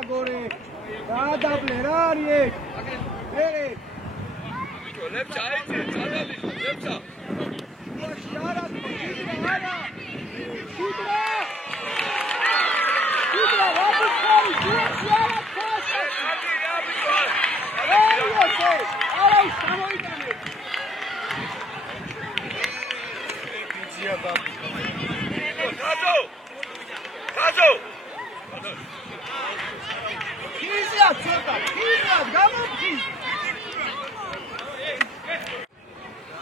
Agore, გადაბლე რა არის ეგ? მერე. ბიჭო, ლებსა აიწე, გადაბლე, ლებსა. შუაში არა, შიდრა არა. შიდრა! შიდრა, ვაფიქარი, შუაში არა, ფასი. რა ბიჭო? არა, გამოიტანე. ბიჭია და. ხაზო! ხაზო! Kizia ცოტა, kizia გამოფხი.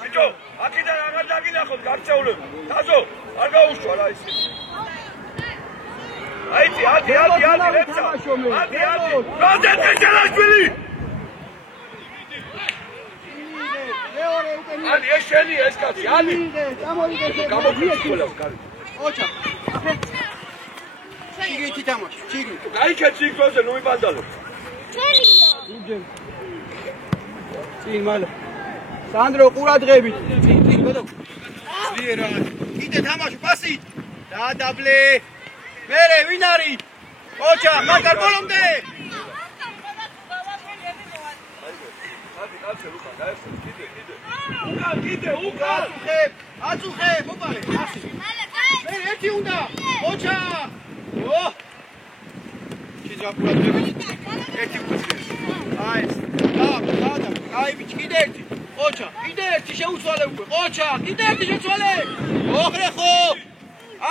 ბიჭო, აქედან აღარ დაგინახოთ გარჩეულები. ხაზო, არ გაუშვა რა ისე. აიწი, ადი, ლებსა. ადი. რაზეთი ჯელაშვილი? მეორე უკვე ადი, ეს შენია ეს კაცი, ადი. გამოვიდე. გამოფხი ყველას გარი. ოჩა. ჩიგეთი თამაში, ჩიგეთი. გაიქეთ სიკვდილზე, ნუ იბანდალო. ჩელია. წინ მალე. სანდრო ყურადღებით. წინ გოდო. ძლიერად. კიდე თამაში პასი. დაადაბლე. მერე ვინ არის? ოჩა, მაგარ ბოლომდე. ადი, კაცი, უკან გაიხსენ, კიდე. უკან. აწუხებ, მოპარე, ასი. მერე ერთი უნდა. ოჩა. ო! ჩიძა ყურადღებით. ერთი უკვე. აი ეს. და. აი ბიჭი, კიდე ერთი. ოჩა, კიდე ერთი შეუცვალე უკვე. ოჩა, კიდე ერთი შეცვალე. ოხრე ხო?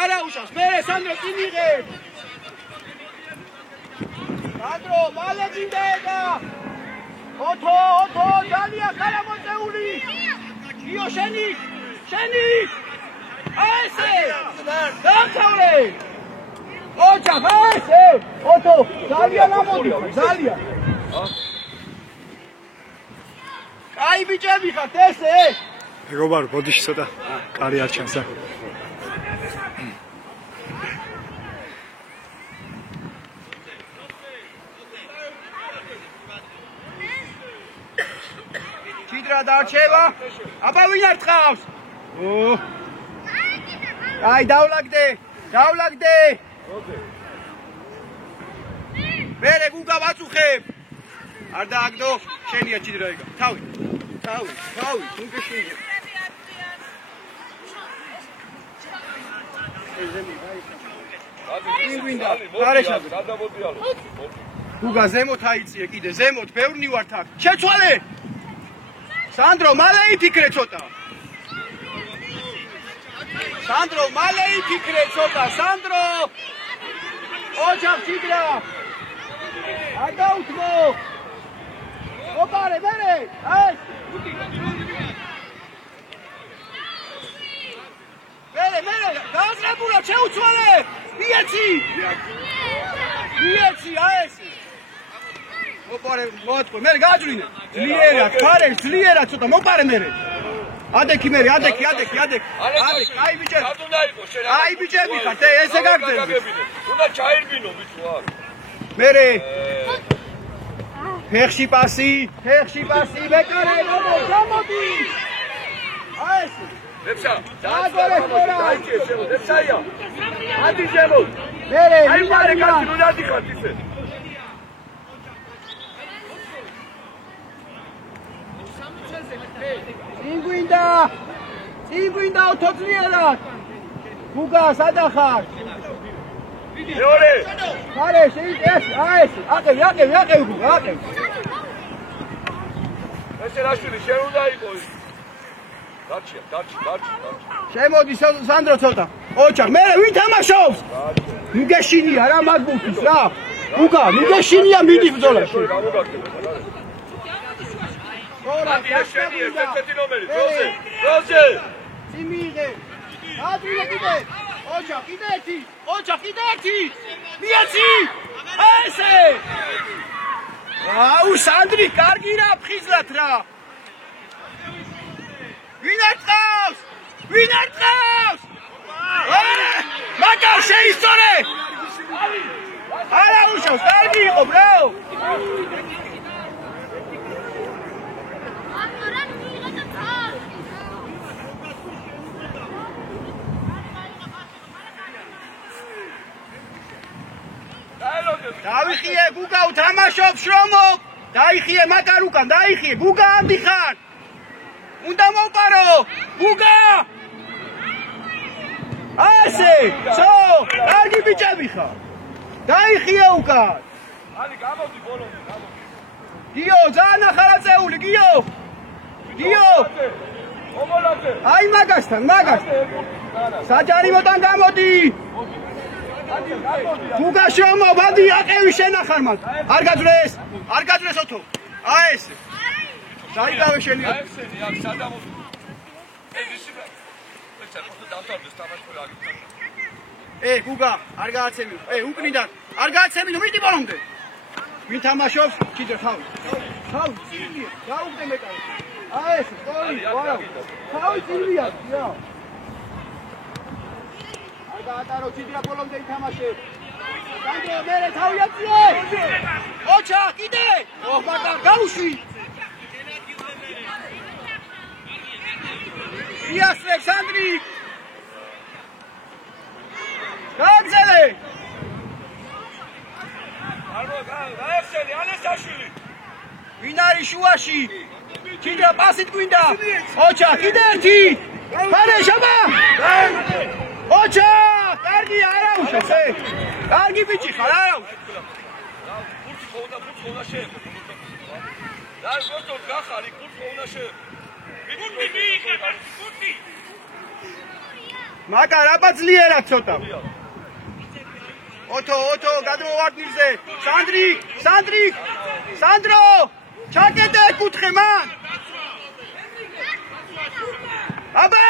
არა უშავს. მერე სანდრო წინ იღებ. სანდრო, მალე წინდაება. ოთო, დალია ხარამოწეული. იო შენი. აი ესე. დამთავრე. ოჩა, ხაესე. ოთო, დალია ნამოდი, დალია. კაი ბიჭები ხართ ესე? მეგობარ, ბოდიში ცოტა კარი არ ჩანს. ჩიდრა დარჩება. აბა ვინ არ ტყავს? აი დავლაგდე. მერე გუგა ვაწუხებ. არ დააგდო, შენია ჩიდრა იგა. თავი. გუგა შენია. ინგვინდა, გარეშაბე. გადამოდიალო. გუგა ზემოთ აიწიე კიდე, ზემოთ, ბევრნი ვართ აქ. შეცვალე. სანდრო, მალე იფიქრე ცოტა. სანდრო. ოჩახ ჩიდრა. არ დაუთმო. ოპარე, მერე. აი. მერე, გააზრებულა, შეუცვალე. მიეცი, აი ესე. ოპარე, მოატყო, მერე გააძვრინე. ძლიერად ცოტა, მოპარე მერე. ადექი მერე, ადექი. აი ბიჭები ხართ, ესე გაგდები. უნდა ჩაირბინო ბიჭო აქ. მერე. ფეხში პასი, მეკარე, გამოდი. აი ესე. ლებსა, აგორე ხორა. ლებსაია. ადი ზემოთ. მერე, აი მარე კაცი ნუ დადიხარ ისე. წინ გვინდა ოთოძლიერად. გუგა, სადა ხარ? მეორე. ხარე, აი ეს, აყევი გუგა, აყევი. ესე რაშვილი შენ უნდა იყოს. დარჩი. შემოდი სანდრო ცოტა. ოჩახ, მერე ვინ თამაშობს? მიგეშინია რა მაგბუთის რა. გუგა, მიგეშინია მიდის ბრძოლაში. ადი ეს შენია, ერთ-ერთი ნომერი, დროზე. წიმიღე. ადრინე კიდე. ოჩახ, კიდე ერთი. მიეცი. ესე. აუ, სანდრი, კარგი რა, ფხიზლად რა. ვინ არ წავს? მაგარ შეისწორე. არა უშავს, კარგი იყო, ბრაო. დავიხიე გუგა უთამაშობ შრომო დაიხიე მაგარ უკან დაიხიე გუგა ამდიხარ უნდა მოვყარო გუგა ასე სო კარგი ბიჭები ხარ დაიხიე უკან ალი გამოდი ბოლომდე გამოდი გიო ძალიან ახალწეული გიო ომოლაძე აი მაგასთან საჯარიმოდან გამოდი გუგა შრომო ბადი აყევი შენახარ მაგ არ გაძლეს ოთო აი ესე დაიგავე შენი აიხსენი აქ სადამო ისი ეცა ხო დავტოვდეს თამაშკული აგიტა გუგა არ გააცემიო უკნიდან არ გააცემიო მიდი ბოლომდე ვინ თამაშობს კიდე ხავ წილია გაუგდე მეტყვი აი ეს სწორი ვაუ ხავი წილია რა არ გაატარო კიდე ბოლომდე ითამაშე განდო მერე თავი აწიე ოჩა კიდე მაგა გაუშვი იას ალექსანდრი გაგზელე გაიხსენი ალესაშვილი ვინ არის შუაში კიდე პასით გვინდა ოჩა კიდე ერთი ფარე შაბა ოჩა კარგი არაუშეს კარგი ბიჭი ხარ არაუშე კურსი ხოდა შეეხო და როთო გახარი კურსი ხოდა შეეხო კურსი მაგა რაბა ძლიერად ცოტა ოთო გადმოვარდნილზე სანდრო ჩაკეტე კუთხე მან აბა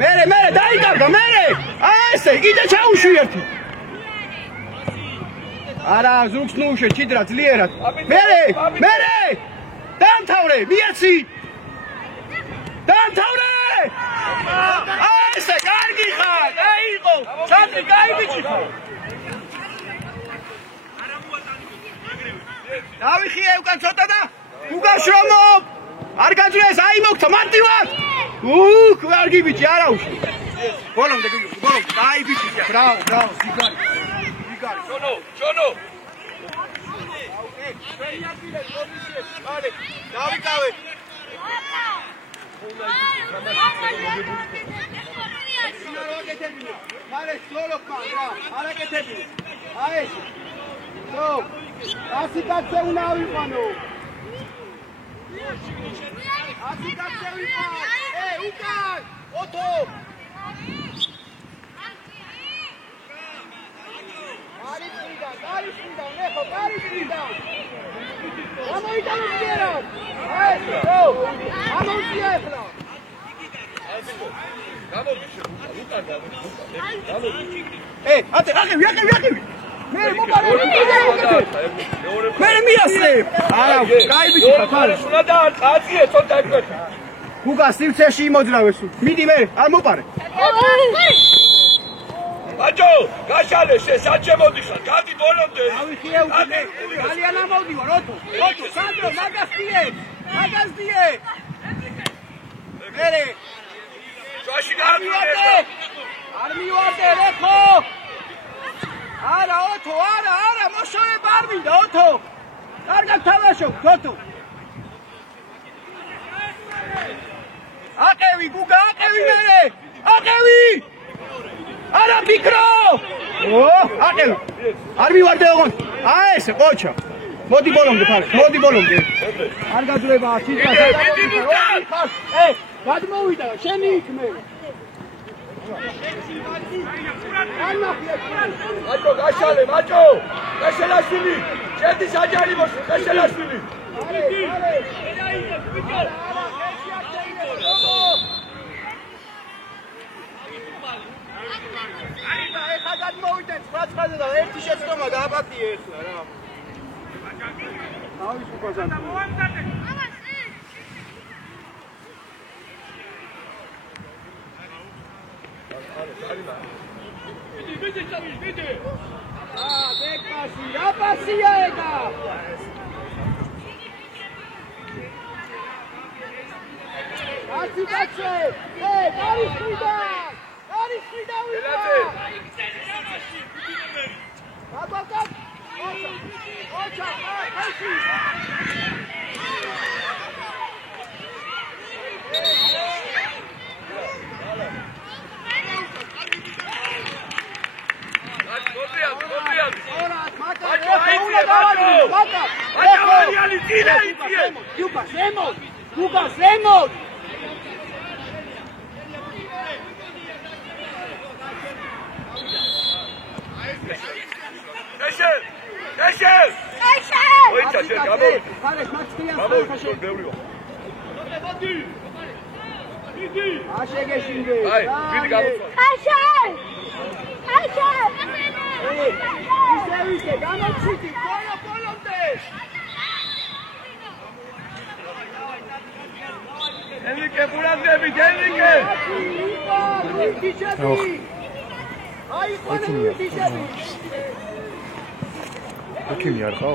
მერე დაიგავდა მერე აი ესე კიდე ჩაუშვი ერთი არა ზურგს ნუშე ჩიდრა ძლიერად მერე დამთავრე მიეცი დამთავრე აი ესე კარგი ხარ აიყო სანდრი კაი ბიჭი ხარ დავიხიე უკან ცოტა და უგაშრომო არ გაძლეს აი მოგთა მარტივად კარგი ბიჭი არაუშვი ბოლომდე კაი ბიჭი ბრავო სიგარი ჩონო ჩვენი ადგილე პოზიციები მალე დავიკავე მალე სლოლოკმა რა არაკეთებინე აი ესე სო ასი კაცე უნდა ავიყვანო ასი კაცე ვიყავ უკან ოთო გარიშნიდა ნეხო გარიშნიდა ამოიტანო ძლიერად აი სო ამოიწია ახლა ატე აღევი მერე მობარე მერე მიასწრე არა კაი ბიჭი ხარ უნდა და აწიე ცოტა ეკვეთ გუგა სივცეში იმოძრავეს მიდი მე არ მოპარე ბაჭო გაშალე საჩემოდი ხარ გადი ბოლომდე ავიხიე უკიდე ძალიან ამოვდივარ ოთო სანდრო მაგას დიე მერე შუაში არ მივარდე რეხო არა ოთო არა მოშორება არ მინდა ოთო კარგად თამაშობ ოთო აყევი გუგა აყევი მერე აყევი არა ფიქრო აყევი არ მივარდე ოღონდ აი ესე ყოჩა მოდი ბოლომდე ფარე არ გაძლება ჩიტა გადმოვიდა შენი იქმე მაჭო გაშალე მაჭო გაშელაშვილი შედი საჯარიმოში გაშელაშვილი ეხა გადმოვიდეთ სპრაცხაზე და ერთი შეცდომა დააპატიე ახლა რა თავის უკაზან Vidi. Despacito, ega. Así cache. Garisfrida, uita. Kim yer xo?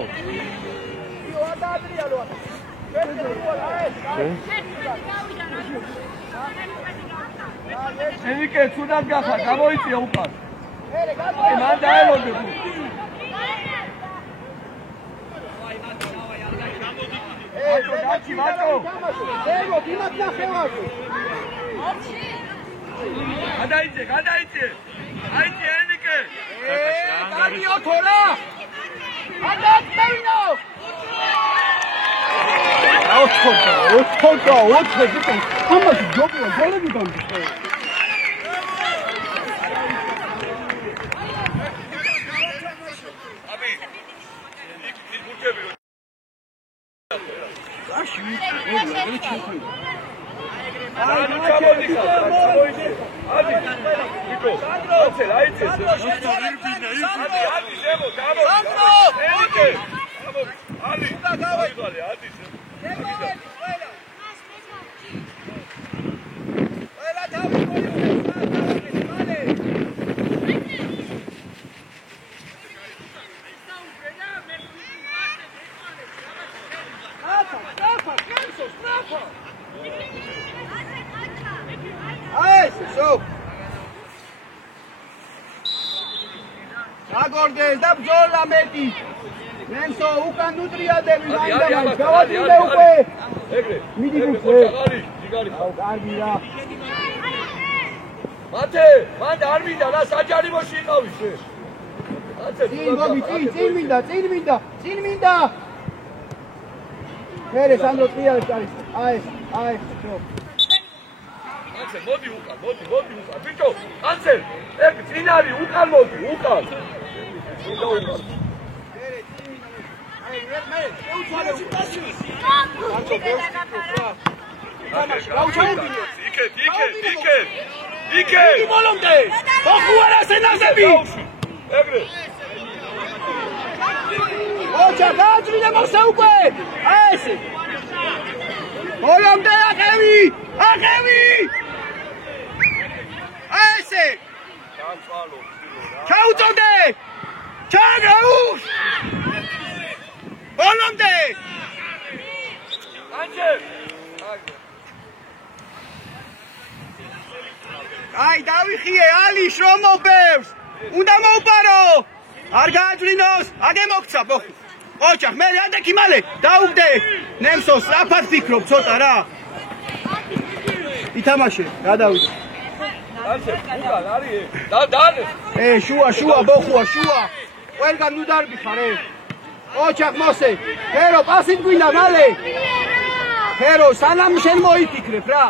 ენიკე თუნდაც გახა, გამოიწია უკან. მან დაელოდე. მარტო. ეგო დიმას ნახევარზე. გადაიწე. აიწე ენიკე. გადიო თორა. ადაკეინო. ოთხო. ამას ჯობია გოლები დამჭირდა. აბი. იქ ბურთები რო. აში, ორი ჩხი. აი, ჩამოდი ხა, ჩამოიდი. ადი. ვიკო. აცე, აიწე. ადი, ზემო, გამო. ენიკე. ადი. დავაიბალე, ადი. Agordes da bzola meti. Nemso ukan nutriademi maindama gavadile upe. Egre. Midi upe. Digari. Gargi ra. Mate, man ar minda ra sajari moshi iqavis re. Წინ მინდა. მერე სანდრო წიალის არის. აი, ხო. აცე, მოდი უკან. ბიჭო, აცე, ეგ წინ არის, უკან მოდი, უკან. მე, შეუცვალე უკაში. აცო, იქე. ბოლომდე. ოხუარა სენაზები. ეგრე. ოჩა, გააძრინე მოსე უკვე. ეს. ბოლომდე აყევი. ესე. ჩაუწოდე. ჩაგაუს. ბოლომდე. ანჯე. აი, დავიხიე, ალი შრომ მობევს. უნდა მოუპარო. არ გააძვრინოს, აგე მოგცა, ბოხი. ოჩახ, მე ადექი მალე, დაუგდე. ნემსო, სწრაფად ფიქრობ ცოტა რა. ითამაშე, გადავიდე. ანჩე, უკან არის? დანეს. შუა, ბოხუა, შუა. ყველგან ნუ დარბი ხარ, ოჩახ, მოსე. ჰერო, პასით გვინდა მალე. ჰერო, სანამ შენ მოიფიქრებ რა.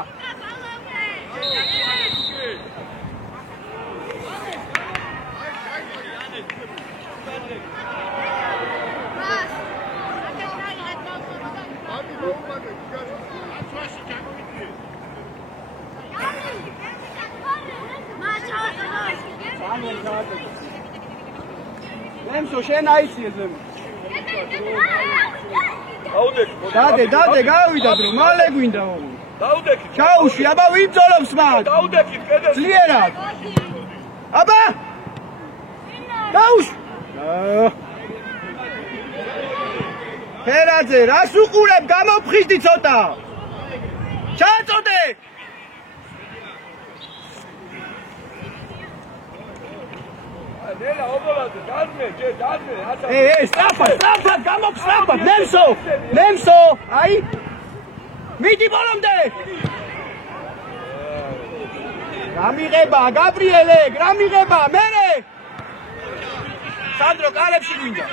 ნემსო შენ აიციე ზემო. დადე, გავიდა დრო, მალე გვინდა ოღონდ. დაუდექი. ჩაუშვი, აბა ვინ ბრძოლობს მაგ? დაუდექი, კედელში. ძლიერად. აბა! დაუშვი. ფერაძე, რას უყურებ? გამოფხიზდი ცოტა. ჩაწოდე. ნელა ობოლაძე დაზმე აცა სწრაფად გამოგსწრაფად ნემსო აი მიდი ბოლომდე გამიღება გაბრიელე გამიღება მერე სანდრო კალებში გვინდა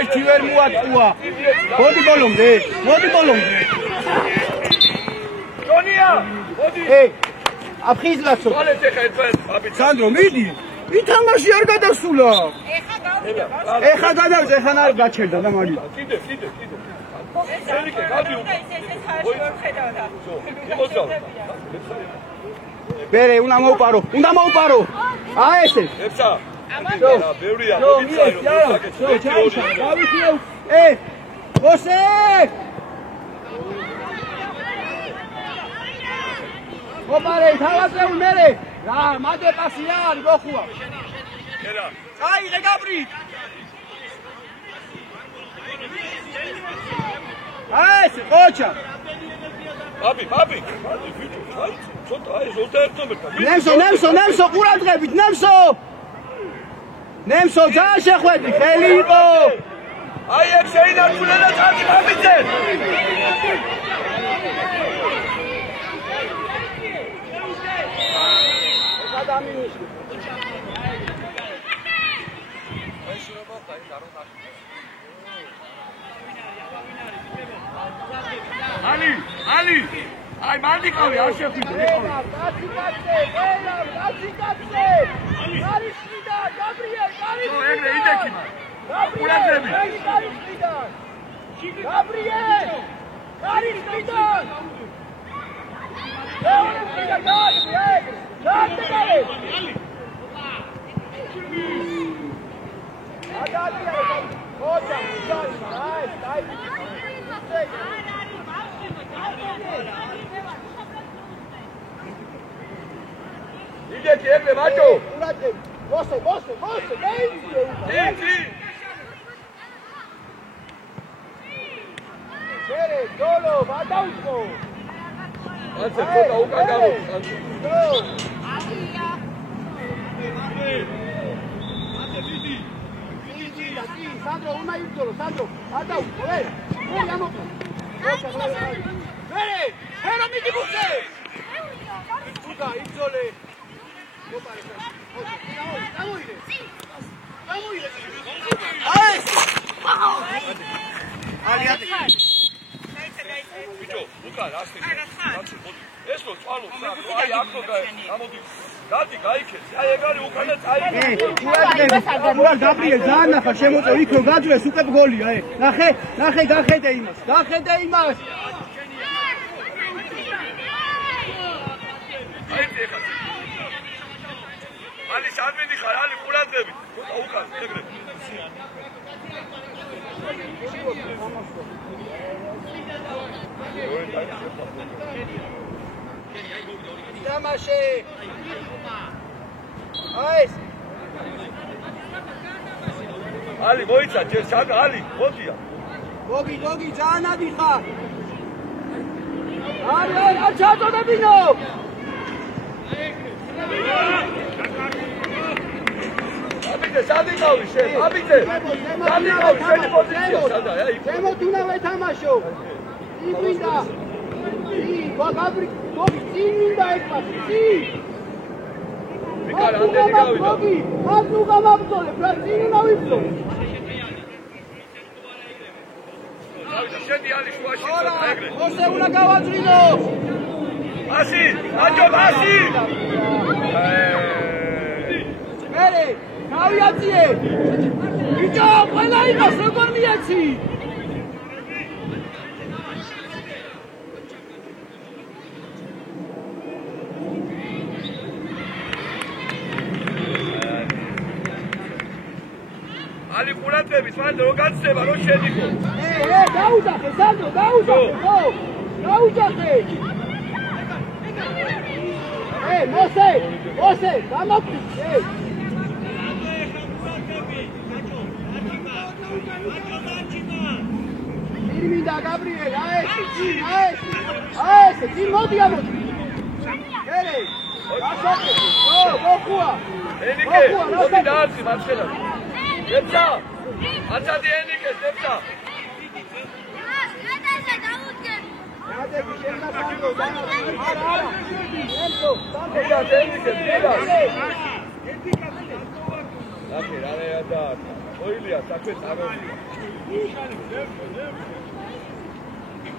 ერთი ვერ მოატყუა მოდი ბოლომდე ჯონია მოდი აფხიზლაცოვალეთ ეხა ერთად სანდრო მიდი ითამაში არ გადასულა ეხა გადავიდა ეხან არ გაჩერდა და მაგით კიდე ერიკე გადი უკვე ბერე უნდა მოუპარო აი ესე ეცა და ბევრია მოდიცაირო მოსე მოპარე თავაზეულ მერე რა მადე პასი რა არის გოხუა ერა წაიღე გაბრი ეს ყოჩა ბაბი ბიჭო აი ცოტა აი 21 ნომერთან ნემსო ყურადღებით ნემსო ძალიან შეხვედი ხელი იყო აი ეგ შეინარჩუნა და წადი ბაბიძე ალი აი მანდიკავი არ შეხვიდე კაცი არის შიდა გაბრიელ ეგრე იდექი ყურადღები გაბრიელ არის შიდა იდექი ეგრე მაჭო მოსე დიძი შერე დოლო ვადაუწყო ასე ცოტა უკან გამო Sandro, una ídolo, Sandro. Anda, joder. Vamos. Vere, pero mi dibuce. Chuka, ídole. No parece. Vamos ir. Ay. Aliate. ბიჭო, უკან ასეთი. ეს რო წვალო სანდრო, აი აქ რო გამოდი. გადი გაიქეთ. აი ეგ არის უკანა წაიგე. უარ გაბრიელ დაანახა შემოწევ იქ რო გაძვეს უკვე გოლია ეგ. ნახე გახედე იმას. აი ეხა. ალი სამენი ხარ, ალი ყურადღები. ცოტა უკან ეგრე. დამაშე. აი ალი მოიცა ჯერ საგა ალი მოდია. გოგი ძალიან ადიხარ. არ ჩაწოდებინო. აბიძე სადიკავი შენ, აბიძე. სადიკავი შენი პოზიცია სადაა, აი. შემოთუნა ვეთამაშო. იგვინდა. გოგაბრი, გოგი წინდა ეკპასი, წინ. ვიკარ ანდენი გავიდა. მათ ნუ გამაბრძოლე, წინ უნდა ვიბრძოლე. შედი ალი შუაში ეგრე. მოსე უნდა გავაძრინო. ასი, აჯო ასი. მერე, გავიაციე. ბიჭო, ყველა იმას როგორ მიაცი? ალი ყურადღებით, მანდ რო გაცდება, რო შედიკო. დაუძახე, სანდრო, დაუძახე, ხო? დაუძახე. მოსე, გამოგდი. მინდა გაბრიელ, აი, წინ მოდი ამოდი. ერე, გასაგები. გოხუა. ენიკე, მოდი დაარწი მარცხენას. ლებსა. აცადი ენიკეს, ლებსა.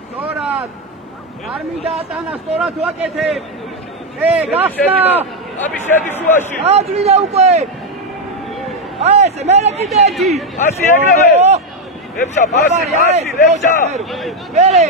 სწორად არ მინდა ატანა სწორად ვაკეთებ გახსნა აბი შედი შუაში აძვიდა უკვე აი ესე მერე კიდე ერთი ასი ეგრევე ლებსა პასი ლებსა მერე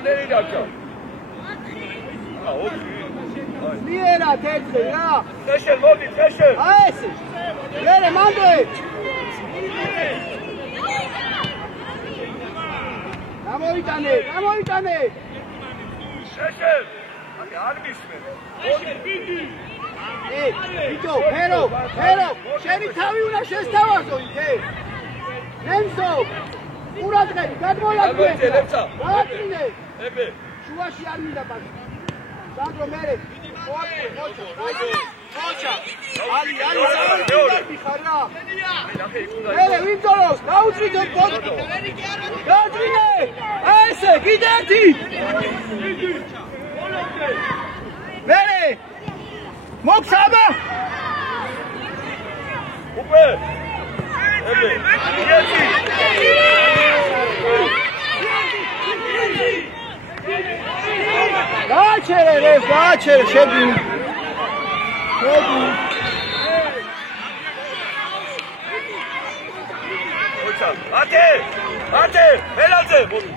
ანდერი დარჩა. მიერა თეთრი რა. წეშენ მოდი, წეშენ. აი ესე. მერე მანდე. გამოიტანე. წეშენ. არ მისმე. მოდი, ბიდი. ბიჭო, ფერო. შენი თავი უნდა შესთავაზო იქ. ნემსო. ურადღები, გადმოიადგინე. გაატრინე. ებე. შუაში არ მინდა პასი. სანდრო მერე. ხოჭა. ალი, ხარ რა. მერე ვინძოლოს, გაუწვიდო პოტო. გაატრინე. აი ესე, კიდე ერთი. მერე. მოქსაბა. უკვე. ებე. ერთი. გააჩერე, შედი. ოჩა, ათე, ელაძე, მოდი.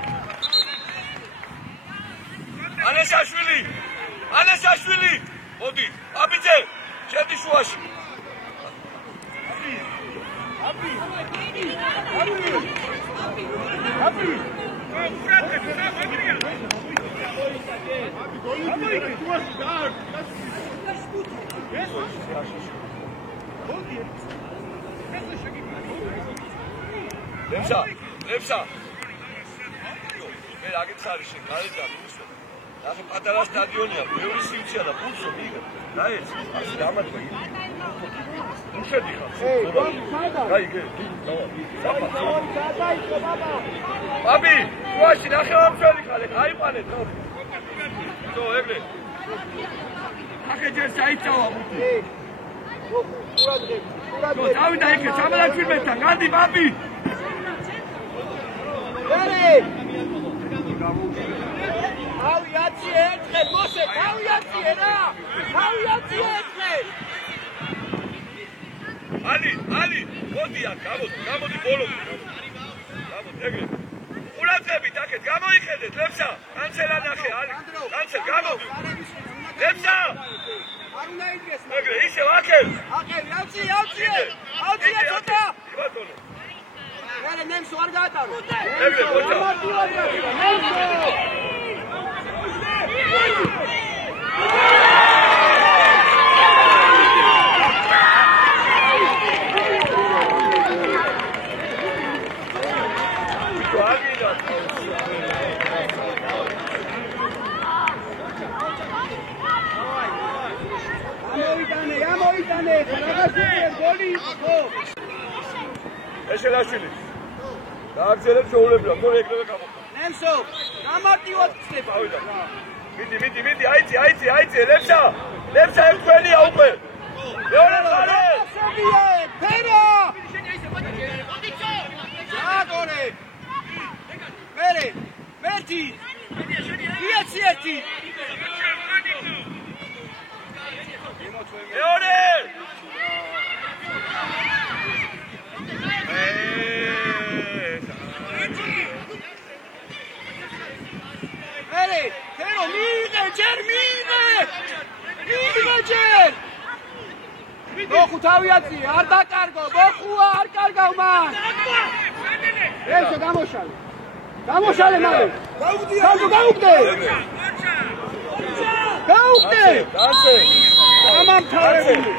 ანესაშვილი, მოდი, აბიძე, შედი შუაში. ლებსა. მე აგებს არის შენ გარედან უსვენ. ნახე პატარა სტადიონია, ბევრი სიუცია და ფულსო მიგე. დაეც, ასე დამატვა. უშედი ხარ. გაიგე. აბი, შუაში ნახევარმცველი ხარ, აიყვანე თო. თო, ეგრე. ახე ჯერ საიტავა ბუთი. თო, დავიდა იქე, 17-მეტრთან, განდი ბაბი. თავი აციე ერთხელ, მოსე, თავი აციე რა! თავი აციე ერთხელ! ალი, მოდი აქ, გამოდი ბოლომდე. გამოდი, ეგრე. ყურადღებით აქეთ, გამოიხედეთ, ლებსა, კანცელა ნახე, ალი. კანცელ, გამოდი. ლებსა! არ უნდა იდგეს. ეგრე, ისევ აქეთ. აუციე ცოტა! იბატონო. მერე ნემსო არ გაატარო. ეგრე, ხოჭა. ამოიტანე, რაღაცა გოლი იყო. ეშელაშვილი. დააგზელებ შეულებრივად, თორე ეგრევე გამოხდა. ნემსო, გამარტივად ხდება. ავიდა. მიდი, აიცი, ლებსა, ერთვენია უკვე. მეორე ხარე. ფერა! აგორე. მერე, ერთი. ერთი. მეორე. მერე, ფერო მიიღე, ჯერ. მოხუ თავი აციე, არ დაკარგო, მოხუა, არ კარგავ მან. ესო გამოშალე მალე. გაუგდე. მოუხდე ამამთავრებელი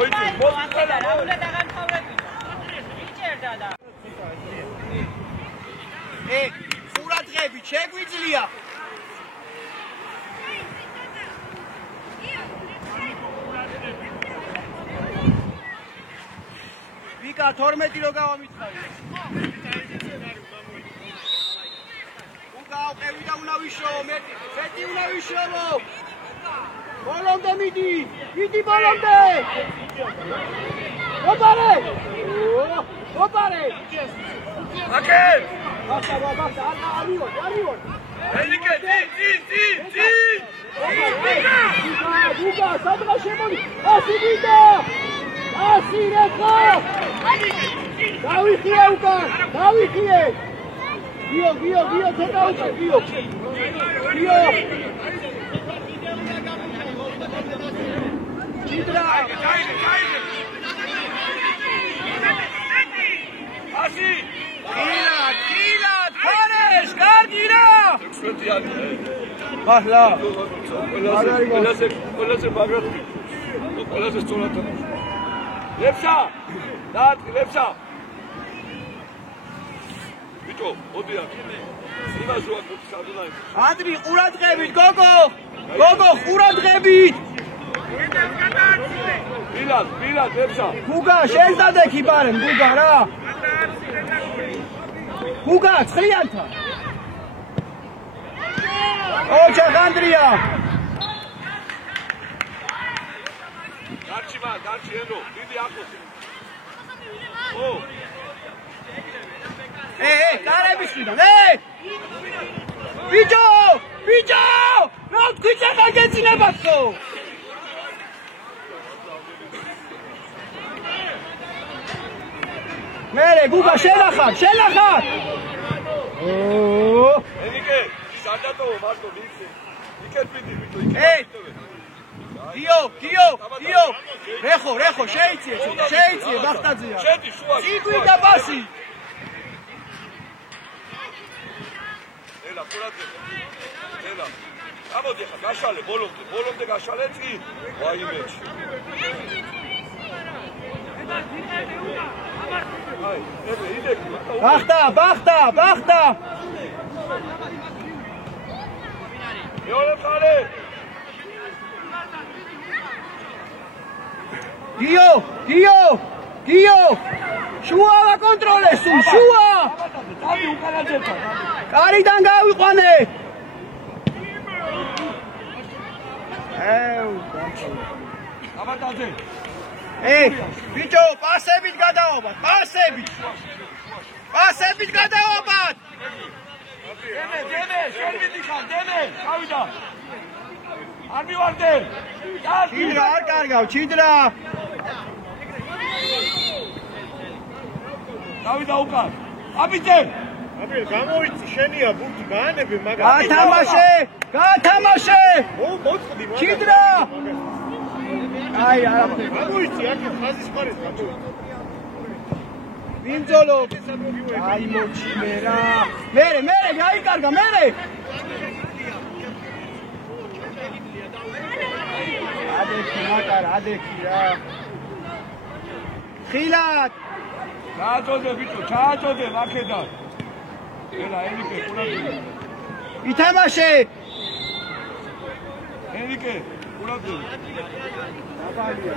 ოიცი მოსწალა რა უნდა დაგანთავრები იჭერდა და ყურადღებით შეგვიძლია ვიკა 12 რო გავამიცხავი გავყევი და უნდა ვიშოვო მეტი უნდა ვიშოვო ბოლომდე მიდი ბოლომდე ოპარე აკე ბახტა არივარ ელიკე ძი გუგა სადღა შემონი ასი ვიდა ასი რეკა დავიხიე უკან დავიხიე გიო ცოტა უკან გიო ჭიდრა ასი ხილად ფარეშ კარგი რა ახლა ყველაზე ბაგრატი ყველაზე სწორად ლეფსა ბიჭო მოდი აქ იმას რო აქ სადუნაი ანდრი ყურადღებით გოგო ყურადღებით ბილად ლეფსა გუგა შენ დადექი ბარემ გუგა რა გუგა ცხლიანთა ოჩახ ანდრია გარჩი ენო დიდი ახლოს კარების ვიდან ბიჭო რა თქვი ეხა გეცინებათო მერე გუგა შენახარ ენიკე სადატო მარტო ვიცი იქეთ ვიდი ბიჭო გიო რეხო შეიციე ბახტაძია შედი შუა ციგვი და ბასი ელა ამოდი ხა გაშალე ბოლომდე გაშალე წი ვაიმეჩი აი იდექი ბახტა იოლე ხარე გიო შუა ვაკონტროლე შუა დადი უკანაძეთა კარიდან გავიყვანე აბატაზე ბიჭო პასებით გადაობად დენე შენ მიდიხარ დენე გავიდა არ მივარდე ჭიდრა არ კარგავ ჭიდრა გავიდა უკან აბიძე გამოიწი შენია ბურთი გაანები მაგრამ გათამაშე მოწყდი ჭიდრა აი არაფერი გამოიწი აქ ხაზის მხარეს გამოიწი ვინძოლო აი მოჩიმე რა მერე გაიკარგა მერე ადექი რა ხილად ჩააწოდე ბიჭო ჩააწოდე აქედან ელა ელიკე ყურადღება ითამაშე ელიკე ყურადღება აბალია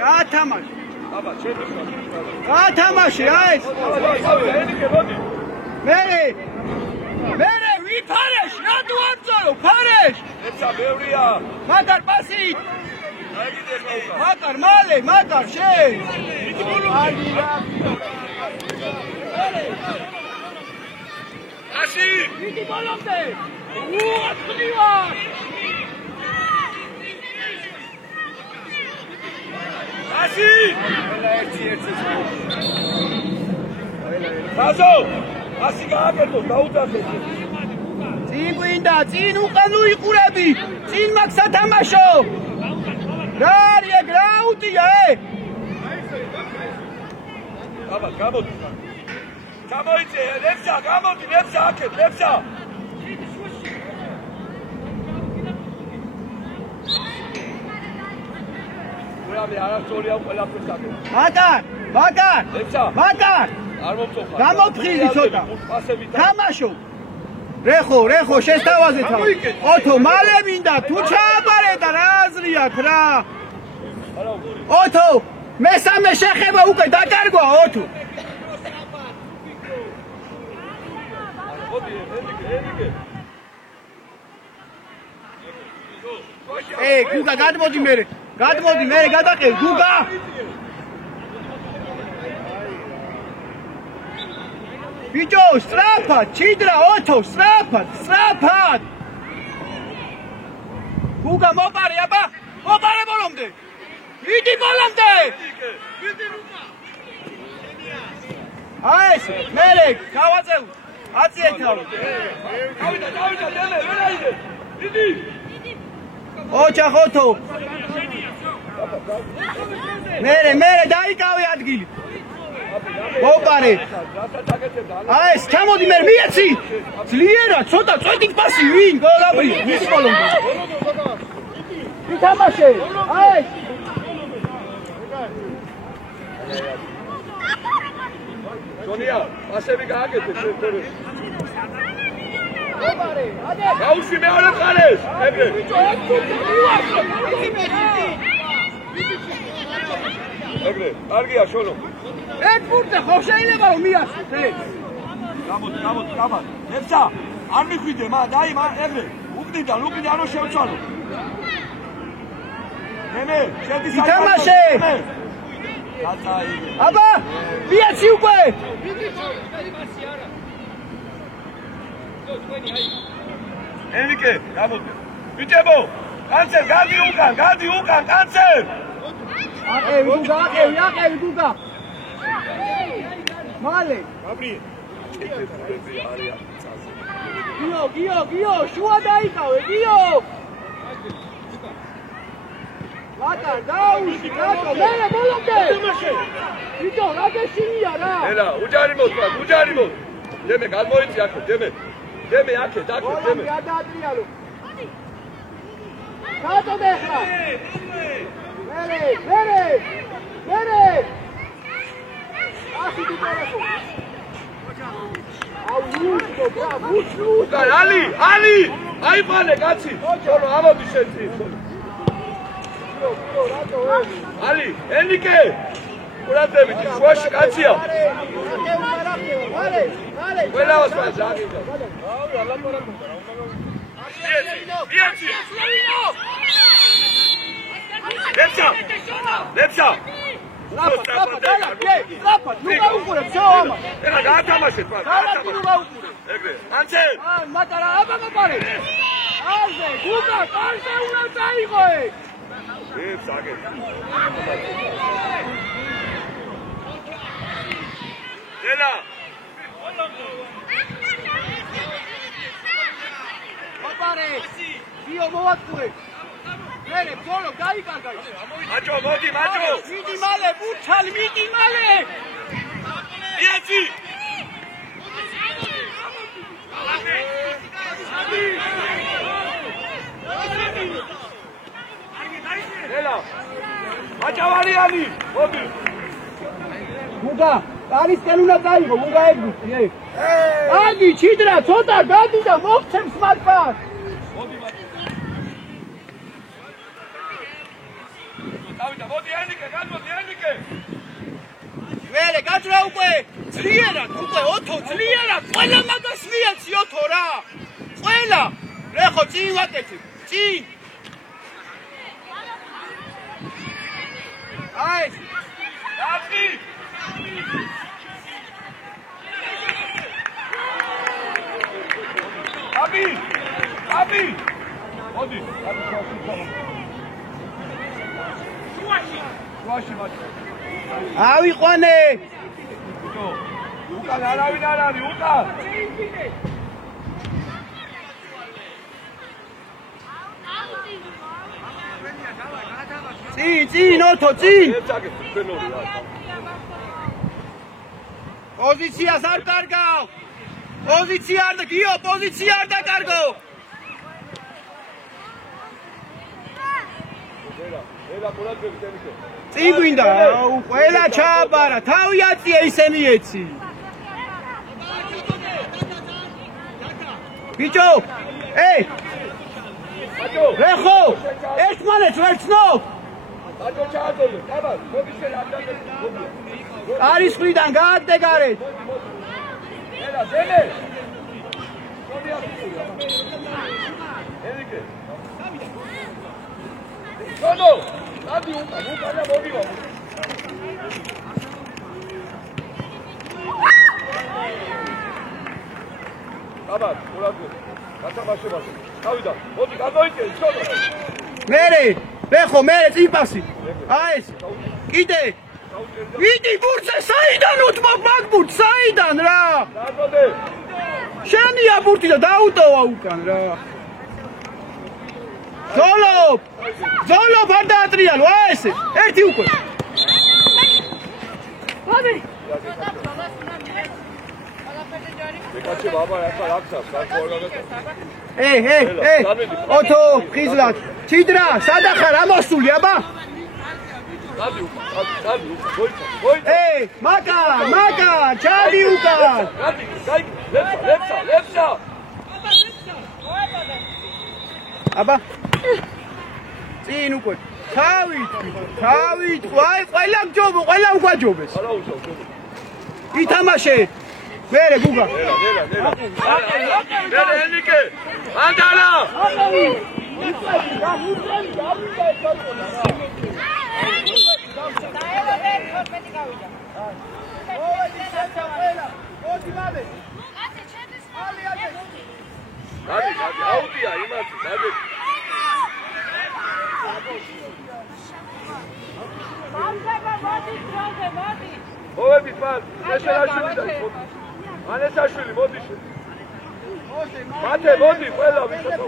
გათამაშე აბა შედი გათამაშე აეს ელიკე მოდი მერე ვიფარეშ რატო არ წაო ფარეშ ეცა ბევრია მაგარ პასი აგიდე ხალხა მაგარ მალე შენ ასი დიდი ბოლომდე ატყდივარ ასი ბაზო ასი გააკეთო დაუძახე წინ გვინდა წინ უკან უიყურები წინ მაგ სათამაშო რა არის ეგ რა აუტია გამოდი გამოიწე ლეფსა გამოდი ლეფსა აქეთ ლეფსა ურამი არასწორია ყველაფერს აკეთებ მაგარ არ მომწოხარ გამოფხილი ცოტა თამაშო რეხო შესთავაზე თავ ოთო მალე მინდა თუ ჩააბარე და რა აზრი აქვს რა ოთო მესამე შეხება უკვე დაკარგვა ოთო გუგა გადმოდი მერე გადაყევ გუგა ბიჭო სწრაფად ჩიდრა ოთო სწრაფად გუგა მოპარე აბა მოპარე ბოლომდე მიდი ბოლომდე აი ეს მერე გავაწევ აწიეთავ დავიდა დემე ვერ აიდე დიდი ოჩახოთო მერე დაიკავე ადგილი მოპარე აი ეს ჩამოდი მე მიეცი ძლიერად ცოტა წვეთით პასი ვინ გოლაბრი ის ბოლომდე ითამაშე აი ჯონია პასები გააკეთე შეხორე მოპარე ადე გაუშვი მეორე მხარეს ეგრე კარგია შოლო ეგ ფურტე ხო შეიძლება რომ მიასწროთ ეგ გამოდი ეცა არ მიხვიდე დაი ეგრე უკდიდან რომ შევცვალო მე შედი ითამაშე აბა მიაცი უკვე ენიკე გამოდი ბიჭებო კანცელ გადი უკან კანცელ აყევი გუგა მალე გიო შუა დაიკავე გიო ლატარ დაუში რატო მე ბოლომდე ბიჭო რა გეშინია რა ელა უჯარი მოწვა დემე გადმოიწი აქეთ დემე აქეთ დემე გადაატრიალო გადადე ხა მერე ასი დიპერასო ალი აიფანე კაცი ჩოლო ამოდი შენცი ალი ენიკე ყურადები შუაში კაცია ყველას პაზარიდა ლეფსა ლაპა ნუ გაუყურებ всё ამა ელა გაათამაშეთ ეგრე ანცელ მატარა აბა მოპარე აზე გუგა კარზე უნდა წაიღო ეს აგე ელა მოპარე გიო მოვატყურე მერე ბოლო გაიკარგა მაჯო მოდი მიდი მალე ბურჩალი მიდი მალე იაცი ელა მაჯავარიანი მოდი გუგა კარისკენ უნდა წაიღო გუგა ეგ აგი ჩიდრა ცოტა გადი და მოგცემს მაგას მოდი ენიკე მერე გაჭრა უკვე ძლიერად ოთო ძლიერად ყველა მაგას მიეცი ოთო რა ყველა რეხო წინ ვაკეთებ წინ აი დაფი აბი მოდი შუაში ავიყვანე უკან არავინ არ არის უკან წინ, ოთო, წინ. ეცაგე, ფენორი რა. პოზიციას არ კარგავ. პოზიცია არ და გიო, პოზიცია არ დაკარგო. ელა ყურადღებით ემიქე. წინ გვინდა, ყველა ჩააბარა, თავი აწია ისე მიეცი. ბიჭო, ბაჭო, რეხო, ერთმანეთს ვერ ცნობ. ბაჭო ჩააგდო, დაბა, მოდი შენ არ დაგე. არის მხრიდან გაადე გარეთ. ელა, დემე. მოდი აქ. ემიქე. ნო, დადი უკან და მოვივა. აბა, ყურადღებით. გასაბაშებაში. თავიდან. მოდი, გადაიწე, ჩონო. მერე, რეხო, მერე წინ პასი. აი ეს. კიდე. ვიდი ბურთზე, საიდან უთმობ მაგ ბურთს, საიდან რა? დაბოდე. შენია ბურთი და დაუტოვა უკან რა. ზოლო არ დაატრიალო, აი ესე, ერთი უკვე. ეკაჩე ბაბა, ახლა რაკსაც, გარკვეულად. ოთო, ხიზლად, ჩიდრა, სადახარ ამოსული, აბა? დადი უკან, მოიცა. მაკა, ჩადი უკან. დადი, ლეფსა. აბა? წინ უკვე. თავით, აი ყველა გჯობო, ყველა უგვაჯობეს. არა უშავ, ჯობო. ითამაშე. მერე გუგა. ნელა, ენიკე. ანდალა. დადი, აუტია იმათი, დადი. მოვედით მან, ესელაშვილი და ანესაშვილი, მოდი შენ. მათე, მოდი, ყველა ვისაც.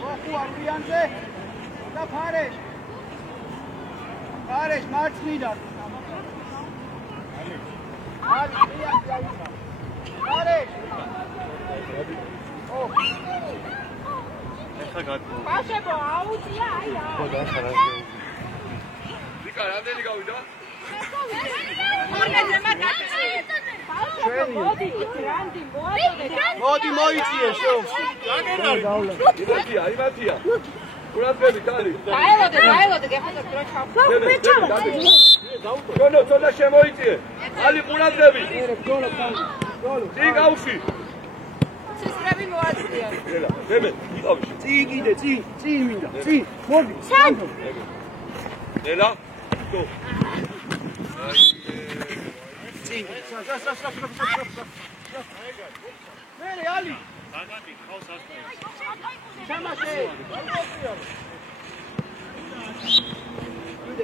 მოხუა რიანზე და ფარეშ მარცხნიდან. ფარეშ. ბაშებო, აუწია, აია. ვიკა, რამდენი გავიდა? მოდი მოიწიე შო. იმათია. ყურადღებით ალი. დაელოდე, გეხადა რა ჩავ. ცოტა შემოიწიე. ალი ყურადღებით. წინ გავში. სისტრები მოაწია. ელა, დემე, იყავი. წინ კიდე, წინ მინდა. წინ, მოდი. ელა, დო. წინ. მერე ალი. დაგადი, ხავს ასწავლე. ჩამაშე.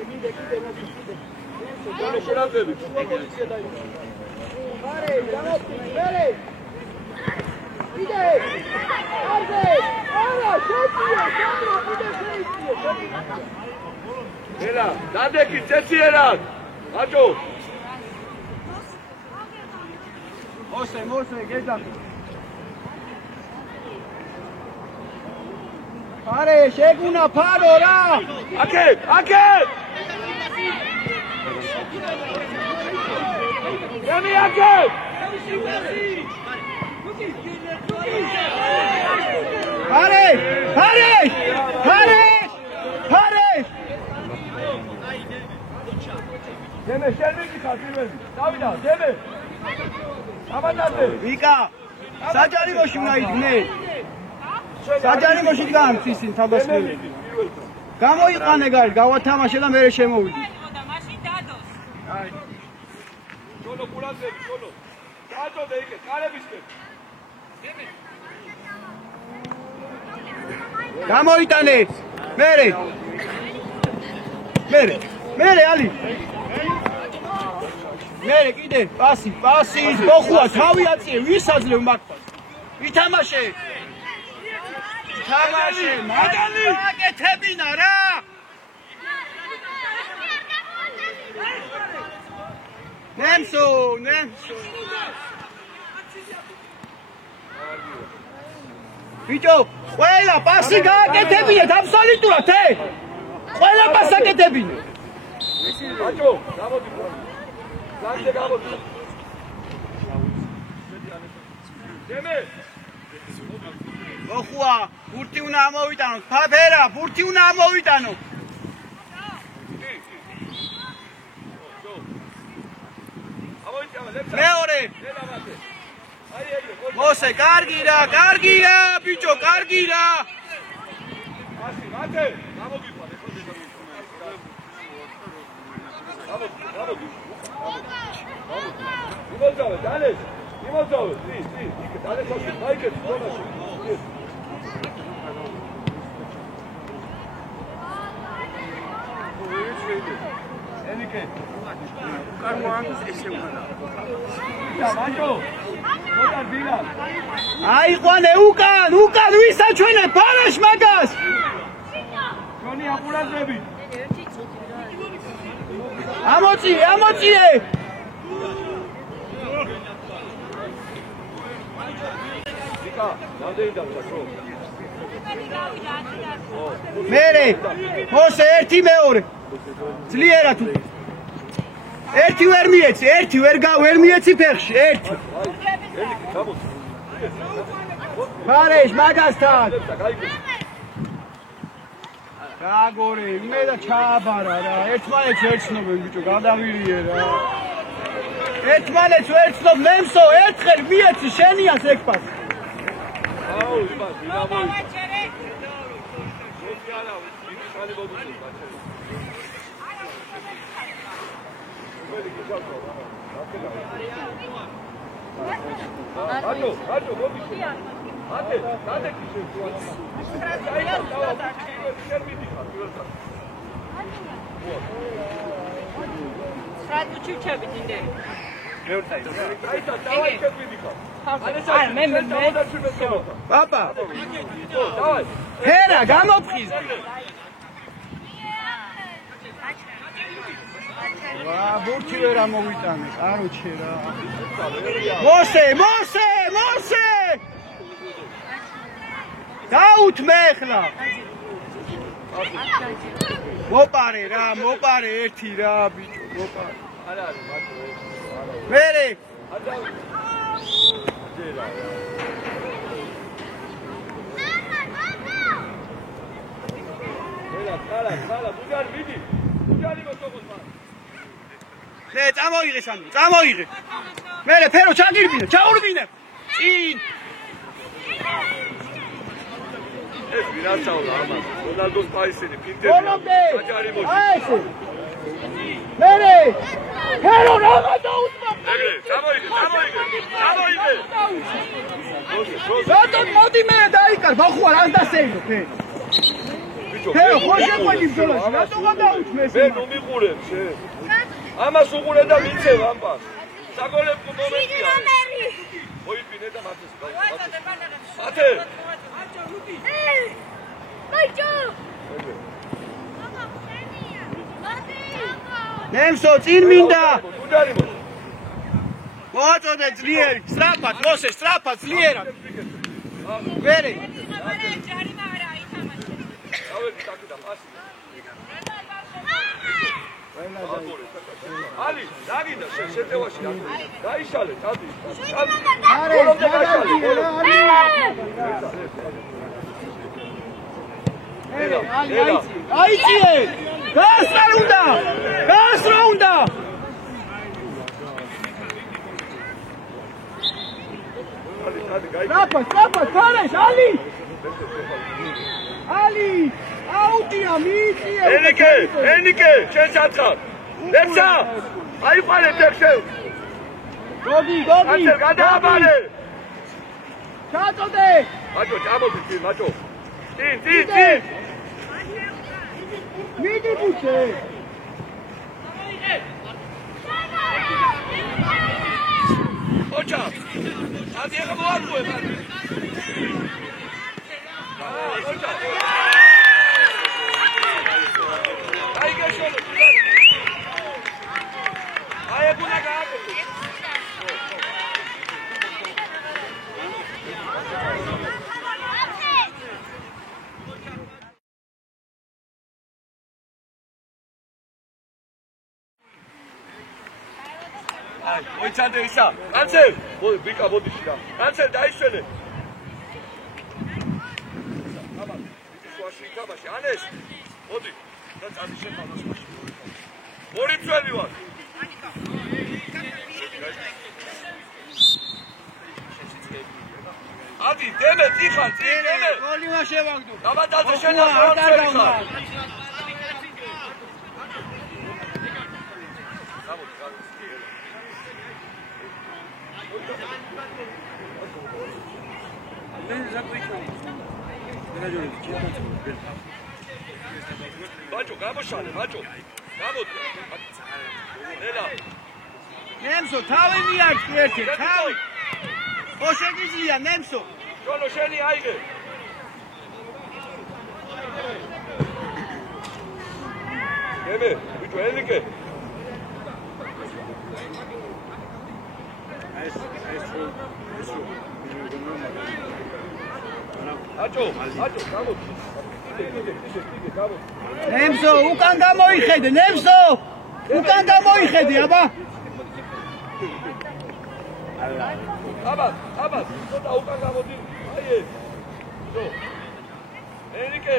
კიდე. ყურადღებით. მარე, დამოწი, მერე. კიდე. არზე. არა, შეწიე, კიდე შეიწიე. ელა, დადეკი წესიერად. ბაჭო. მოსე, გეძახი. არე, შეგუნა ფარო რა. აკეთ. ემი აკეთ. არე. დემე, შენ მიგიხარ პირველი. დავიდა, დემე. აბადაზე. ვიკა, საჯარიმოში უნდა იდგნენ. საჯარიმოში გამწისინ თავდასხმელი. გამოიყანე გარი, გავათამაშე და მერე შემოვიდი. მაშინ დადოს. აი. ჩონო ყურადღებით, ჩონო. დააწოდე იქეთ, კარებისკენ. გამოიტანე. მერე ალი. მერე კიდე პასი, მოხუა, თავი აწიე, ვის აძლევ მაგას. ვითამაშე. თამაში მაგალი აკეთებინა რა ნემსო ბიჭო ყველა პასი გააკეთებინეთ აბსოლუტურად ყველა პასი აკეთებინეთ ბაჭო გამოდი ლანდე გამოდი დემე ოხუა ბურთი უნდა ამოვიტანოთ ფაფერა ბურთი უნდა ამოვიტანოთ მეორე მოსე კარგი რა ბიჭო კარგი რა ასი მათე გამოგიყვან იმოძავე დალეს იმოძავე იქ დალეს მაიკეთ ზონაში ენიკე უკარმოანს ესე უნდა ბაჭო მოდარ ბილა აიყვანე უკან ვისაჩვენე ფარაშ მაგას ჯონი აპურაძები ამოწიე ვიკა რამდენი დავჭრო მერე მოსე ერთი მეორე ძლიერად ერთი ვერ მიეცი ერთი ვერ მიეცი ფეხში ერთი ფარეშ მაგასთან გაგორე მე და ჩააბარა რა ერთმანეთს ერცნობენ ბიჭო გადავირიე რა ერთმანეთს ვერცნობ ნემსო ერთხელ მიეცი შენიას ეგ პასი აუ იბა დინამო ბაჭო მოდი ათე გადეკიშე სრატუ ჩივჩები დინდე პაპა ჰერა გამოფხიზ ვა ბურთი ვერ ამოვიტანე კაროჩე რა მოსე დაუთმე ახლა მოპარე ერთი რა ბიჭო მოპარე არა არის ბაჭო მერე ხალა ბუჯარი მიდი ბუჯარი მოსოხოს წამოიღე სანდრო წამოიღე მერე ფერო ჩაურბინე წინ ეს ვინაცავდა ამას რონალდოს პაისენი ფინტერი საჯარი მოდი მერე ფერო რაღა დაუთმა ეგრე წამოიღე რატომ მოდი მე დაიკარ ბახუა რას დასეინო ფერო ხო შეყვენი ბრძოლაში რატომ გადაუთმეს მე ნომიყურებ ამას უყურე და მიცევ ამ პას საგოლებო მომენტია მოიფინე და მათეს ათე ბაჭო ნემსო წინ მინდა ბუჯარი მოდი მოაწოდე ძლიერი სწრაფად მოსე სწრაფად ძლიერად ვერე დავედი ტაკი და პასი ალი დაგიდა შეტევაში დაიშალე ტადი არე აიწიე გასრა უნდა Strapa, Karesh, Ali, აუტია, მიიწია. ენიკე, შენ საცხა. ლებსა, აიყვანე ტექსტე. გოგი. აცელ გადააბარე. ჩაწოდე. მაჭო, ჩამოდი, მაჭო. წინ. მიდი ბუჩე. ოჩა. ადი ახლა მოაკვე. აი გაშონო. აი ეგუნა გააკეთე. აი, მოიცადე ისა. ანცელ, მოდი, ბიკა მოდიში რა. ანცელ დაიშვენე. აბა, შუაში იქაბაში, ანეს. მოდი, და წადი შეფალოს მაშინ. ორი წველი ვარ. ადი, დემე, ტიხარ, დემე. გოლი მა შევაგდო. დაბადაზე შენ არ ხარ. ბაჭო, გამოშალე, ბაჭო. გამოდი. ელა. ნემსო, თავი მიარჩი ერთი, თავი. ხო შეგიძლია, ნემსო. შონო, შენი აიღე. ემე, ბიჭო, ელიკე. აჭო, გამოდი. კიდე, გამოდი. ნემსო, უკან გამოიხედე, ნემსო! უკან გამოიხედე, აბა! აბა, ცოტა უკან გამოდი. აი ეს. ძო. ელიკე.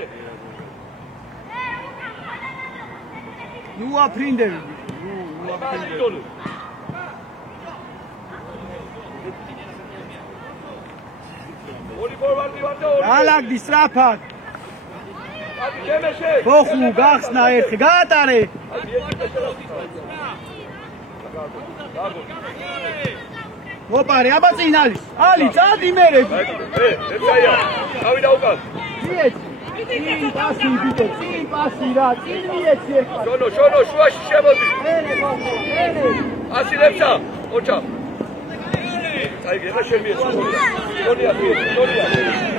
ნუ აფრინდები. ნუ აფრინდები. ორი ფორვარდი ვარ და ორი. ალაგდი სწრაფად. ადი გემეშე. ბოხუ გახსნა ერთი, გაატარე. მოპარე, აბა წინ არის. ალი, წადი მერე. ეცაია. თავი დაუკან. მიეცი. წინ პასი ბიტო, წინ პასი რა, წინ მიეცი ერთად. შონო, შუაში შემოდი. ელე, ბოხუ, ელე. ასილებსა, ოჩა. აი, გემა შემიეცი. შონია.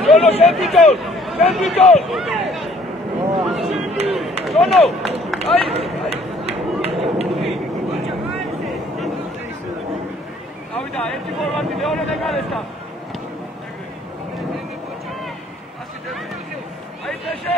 შონო, შენ ბიტო. შონო, აი. ავიდა, ერთი ფორვარდი მეორე მეკალესთან. აი, წეშე.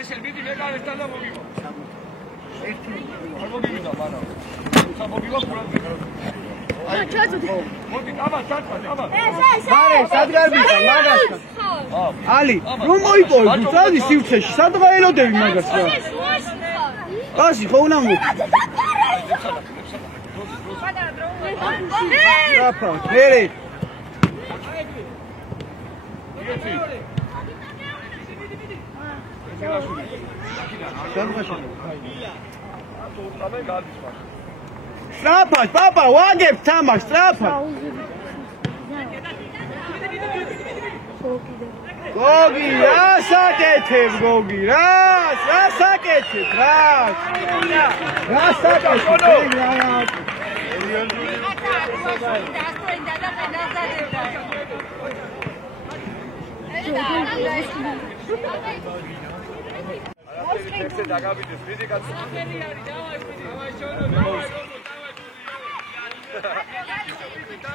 ესენ მიდი მეკალესთან და მოგივა. ერთი არ მოგივიდა, მაგრამ სამოგივა ყურადღება. მოდი, აბა, ჩატა. მარე, სადგარბისა, მაგასთან. ალი, რომ მოიპოვე, წადი სივრცეში, სადღა ელოდები მაგას რა. ასი, ხო უნდა მოდი. რაფა, მერე. სწრაფად, პაპა, ვაგებ თამაშ, სწრაფად. გოგი, რა საკეთებ, გოგი, რა საკეთებ, რა საკეთებ, ესე დაგაბიდეს, მიდი კაცო. აღელი არის, დავაი, შონო.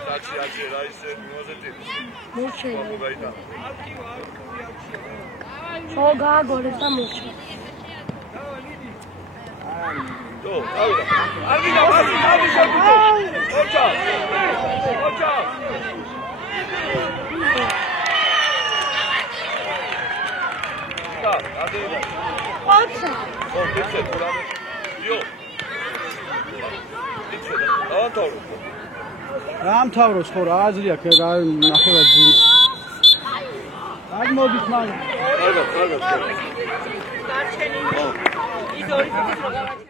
დაჩი, რა ისე მოზეთი. მოჩენა. ხო გააგორებს და მოჩენა. დო, ავიდა. ავიდა, ავიდა. ოჩა. და, ადევა. ოჩა. ხო, ისე თურმე. იო. ისე და, დავანთავრო. რა ამთავროს ხო რა აზრია რა ნახევარ ძინა. არ მოდით მაგრამ. კარგად. დარჩენილი. ის ორი წუთი